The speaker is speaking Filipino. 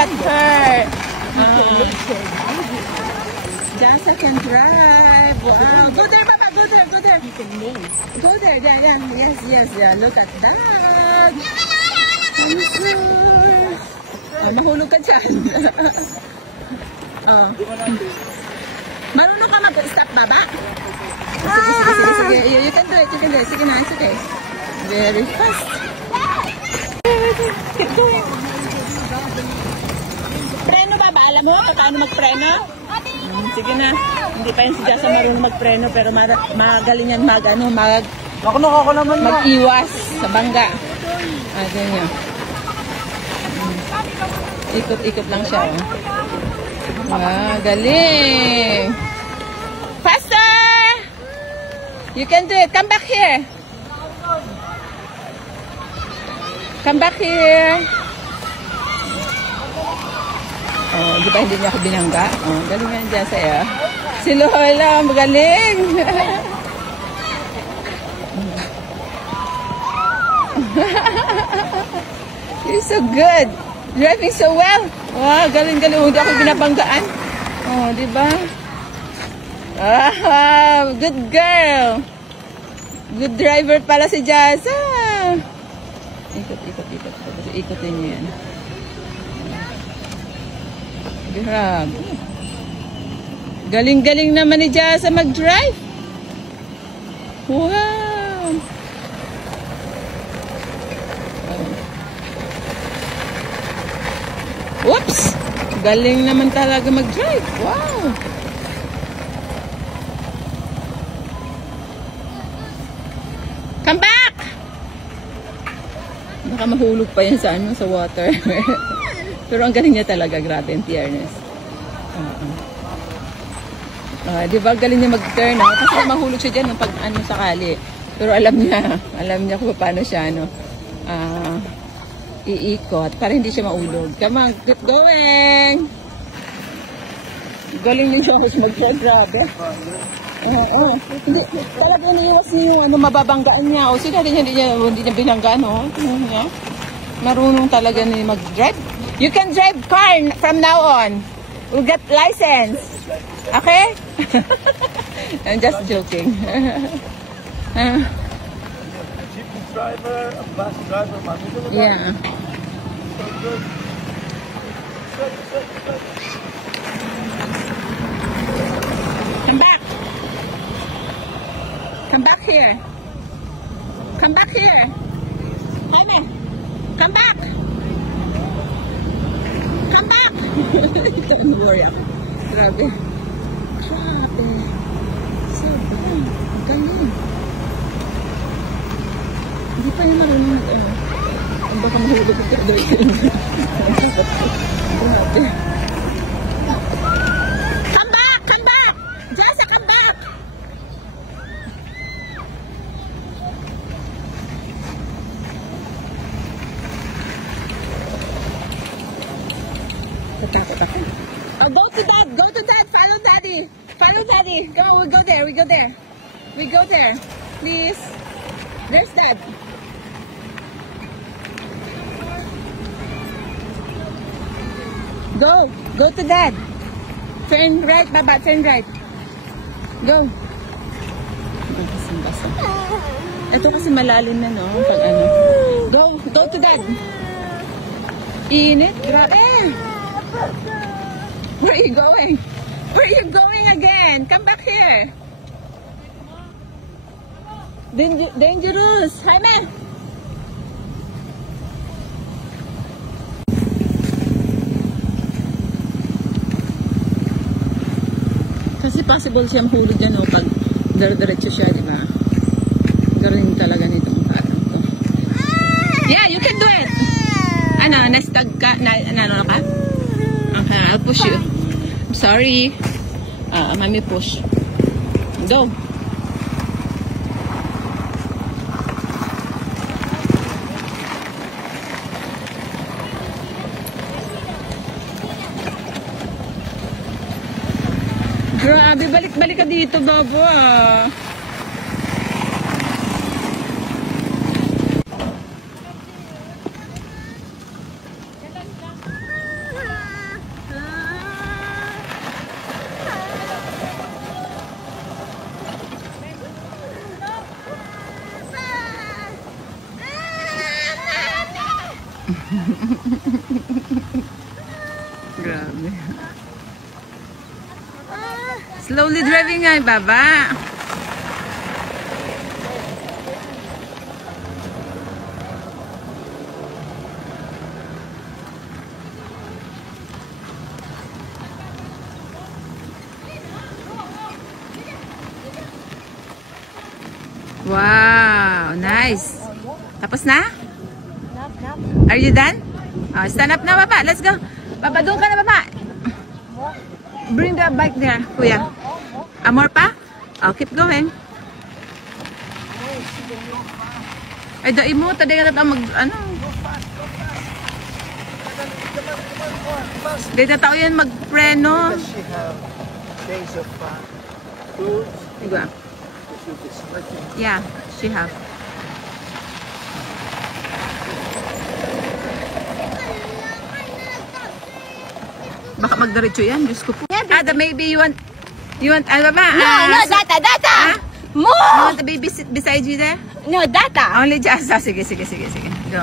at her. Jasa can drive. Wow. Go there, Papa. Go there. Go there. Go there. Yeah. Yes. Yeah. Look at that. Mahulog ka dyan. Marunong ka mag-stop baba? Sige. You can do it. Sige na, it's okay. Very fast. Keep going. Preno baba, alam mo? Paano magpreno? Sige na. Hindi pa yan si Jasa marunong magpreno, pero magaling yan mag-iwas sa bangga. Ganyan. Ikot-ikot lang siya. Wow, galing. Faster! You can do it. Come back here. Come back here. Di ba hindi niya ako binangga? Galing yan dyan sa'yo. Si Lola, magaling. You're so good. Driving so well. Wow, galing-galing. Hindi ako binabanggaan. Di ba? Good girl. Good driver pala si Jasa. Ikot. Ikotin niya yan. Grabe. Galing-galing naman ni Jasa mag-drive. Wow. Oops! Galing naman talaga mag-drive. Wow! Come back! Baka mahulog pa yan sa water. Pero ang galing niya talaga, grabe, in fairness. Di ba galing niya mag-turn? Kasi mahulog siya dyan pag sakali. Pero alam niya kung paano siya, iikot para hindi siya maulog. Come on, keep going! Galing din siya kasi mag-drive, grabe. Hindi, talaga iniiwas niya yung mababanggaan niya. Sila hindi niya binanggaan, Marunong talaga niya mag-drive. You can drive car from now on. We'll get license. Okay? I'm just joking. Driver, a bus driver, yeah. Come back. Come back here. Come back here. Jaime, come back. Come back. Don't worry. Grabe. Sobrang galing. Hindi pa yung marunong mag-ano. Ang baka mahulog ito. Grabe. Come back! Come back! Jasa, come back! Tatakot ako. Go to dad! Go to dad! Follow daddy! Follow daddy! Go! We go there! We go there! We go there! Please! There's dad! Go to dad. Turn right, baba, turn right. Go. Ito kasi malalim na, no? Pag ano. Go to dad. Init, grabe. Where are you going? Where are you going again? Come back here. Dangerous. Jaime. Kasi possible siyang hulog dyan, pag diretso siya, di ba? Galing talaga nito ang parang to. Yeah, you can do it! Ano, nastag ka? Ano ka? Okay, I'll push you. I'm sorry. Mami push. Go! Grabe, balik-balik ka dito, Babo, Slowly driving nga, baba. Wow, nice. Tapos na? Are you done? Oh, stand up na, baba. Let's go. Baba, doon ka na, baba. Bring the bike there, kuya. More pa? Oh, keep going. Ay, dai mo. Tadi ka na mag, ano. Dahil na tao yan magpreno. Does she have days of tools? Diba? Yeah, she have. Baka magdiretso yan, Diyos ko po. Maybe you want, ano ba? No, data. Huh? More. You want the baby sit beside you there? No, data. Only just, sige. Go.